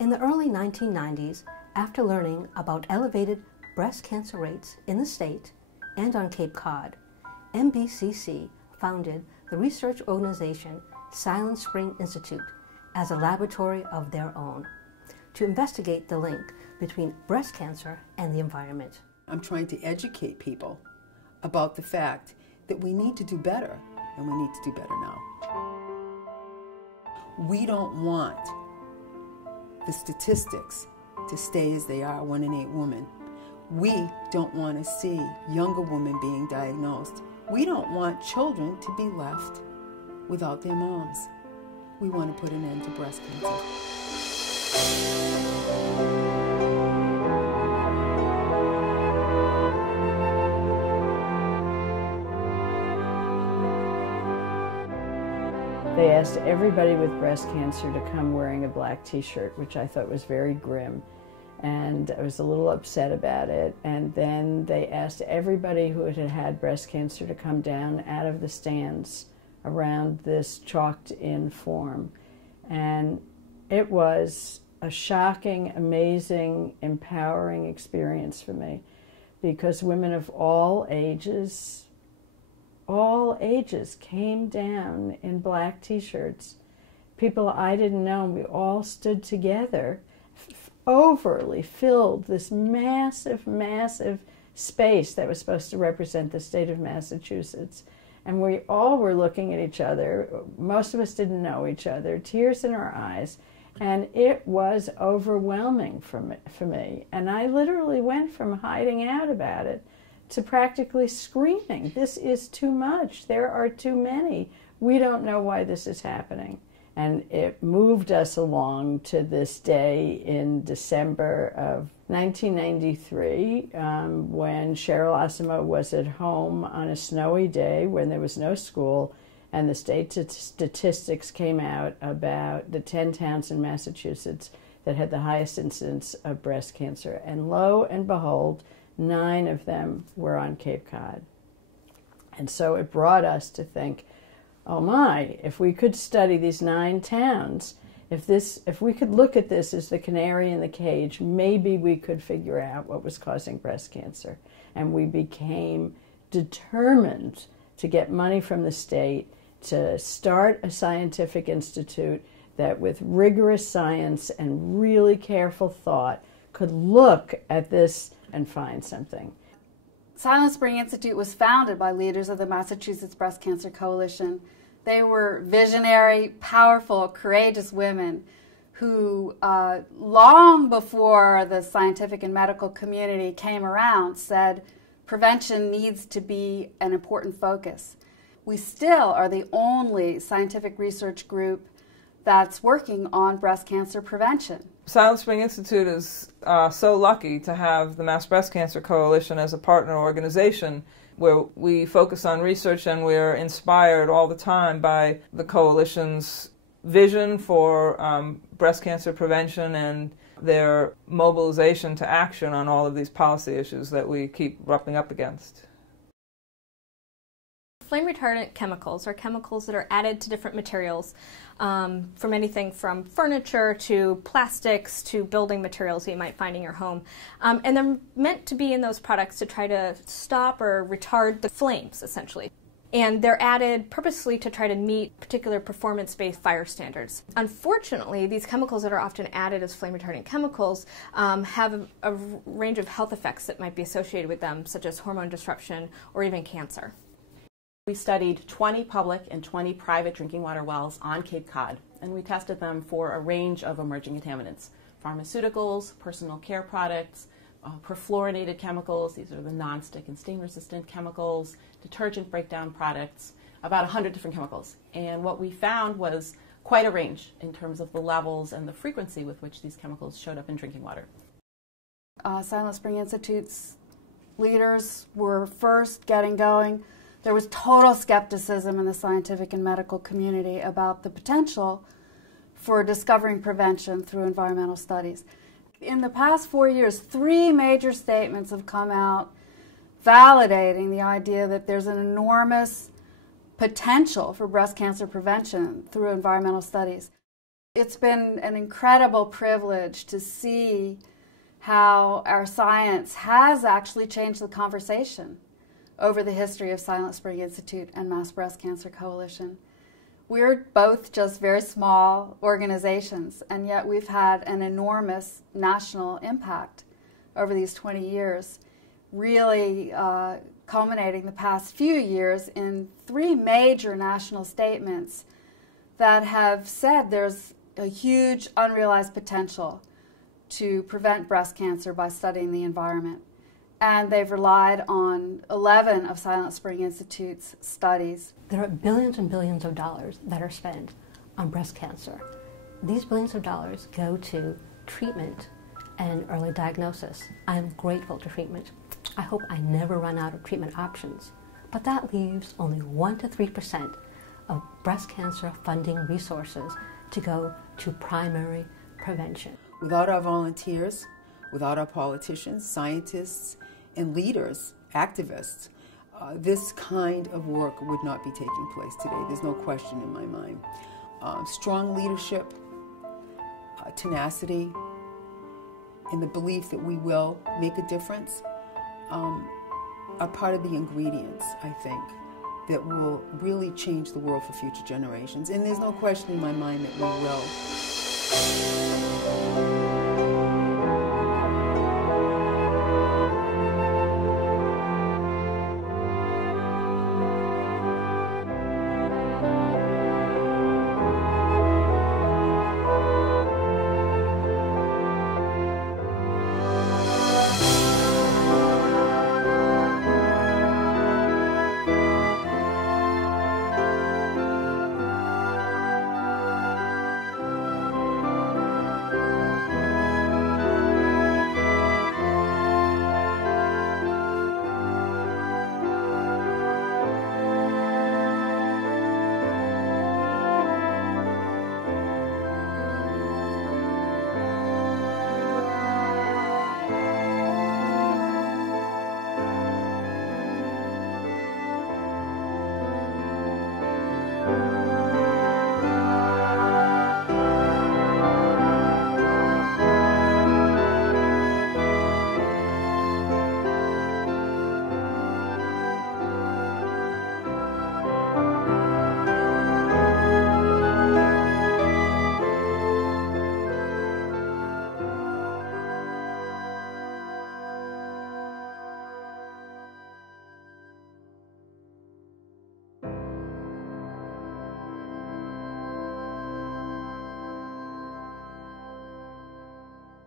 In the early 1990s, after learning about elevated breast cancer rates in the state and on Cape Cod, MBCC founded the research organization Silent Spring Institute as a laboratory of their own to investigate the link between breast cancer and the environment. I'm trying to educate people about the fact that we need to do better, and we need to do better now. We don't want the statistics to stay as they are, 1 in 8 women. We don't want to see younger women being diagnosed. We don't want children to be left without their moms. We want to put an end to breast cancer. They asked everybody with breast cancer to come wearing a black t-shirt, which I thought was very grim, and I was a little upset about it. And then they asked everybody who had had breast cancer to come down out of the stands around this chalked-in form. And it was a shocking, amazing, empowering experience for me, because women of all ages came down in black t-shirts. People I didn't know, we all stood together, overly filled this massive, massive space that was supposed to represent the state of Massachusetts. And we all were looking at each other. Most of us didn't know each other, tears in our eyes. And it was overwhelming for me. And I literally went from hiding out about it to practically screaming, "This is too much. There are too many. We don't know why this is happening." And it moved us along to this day in December of 1993, when Cheryl Osimo was at home on a snowy day when there was no school, and the state statistics came out about the 10 towns in Massachusetts that had the highest incidence of breast cancer. And lo and behold, 9 of them were on Cape Cod. And so it brought us to think, oh my, if we could study these 9 towns, if we could look at this as the canary in the cage, maybe we could figure out what was causing breast cancer. And we became determined to get money from the state to start a scientific institute that, with rigorous science and really careful thought, could look at this and find something. Silent Spring Institute was founded by leaders of the Massachusetts Breast Cancer Coalition. They were visionary, powerful, courageous women who, long before the scientific and medical community came around, said prevention needs to be an important focus. We still are the only scientific research group that's working on breast cancer prevention. Silent Spring Institute is so lucky to have the Mass Breast Cancer Coalition as a partner organization, where we focus on research, and we're inspired all the time by the coalition's vision for breast cancer prevention and their mobilization to action on all of these policy issues that we keep rubbing up against. Flame retardant chemicals are chemicals that are added to different materials, from anything from furniture to plastics to building materials that you might find in your home. And they're meant to be in those products to try to stop or retard the flames, essentially. And they're added purposely to try to meet particular performance-based fire standards. Unfortunately, these chemicals that are often added as flame retardant chemicals have a range of health effects that might be associated with them, such as hormone disruption or even cancer. We studied 20 public and 20 private drinking water wells on Cape Cod, and we tested them for a range of emerging contaminants: pharmaceuticals, personal care products, perfluorinated chemicals, these are the non-stick and stain-resistant chemicals, detergent breakdown products, about 100 different chemicals. And what we found was quite a range in terms of the levels and the frequency with which these chemicals showed up in drinking water. Silent Spring Institute's leaders were first getting going. There was total skepticism in the scientific and medical community about the potential for discovering prevention through environmental studies. In the past 4 years, 3 major statements have come out validating the idea that there's an enormous potential for breast cancer prevention through environmental studies. it's been an incredible privilege to see how our science has actually changed the conversation over the history of Silent Spring Institute and Mass Breast Cancer Coalition. We're both just very small organizations, and yet we've had an enormous national impact over these 20 years, really culminating the past few years in 3 major national statements that have said there's a huge unrealized potential to prevent breast cancer by studying the environment. And they've relied on 11 of Silent Spring Institute's studies. There are billions and billions of dollars that are spent on breast cancer. These billions of dollars go to treatment and early diagnosis. I'm grateful to treatment. I hope I never run out of treatment options. But that leaves only 1 to 3% of breast cancer funding resources to go to primary prevention. Without our volunteers, without our politicians, scientists, and leaders, activists, this kind of work would not be taking place today. There's no question in my mind. Strong leadership, tenacity, and the belief that we will make a difference are part of the ingredients, I think, that will really change the world for future generations. And there's no question in my mind that we will.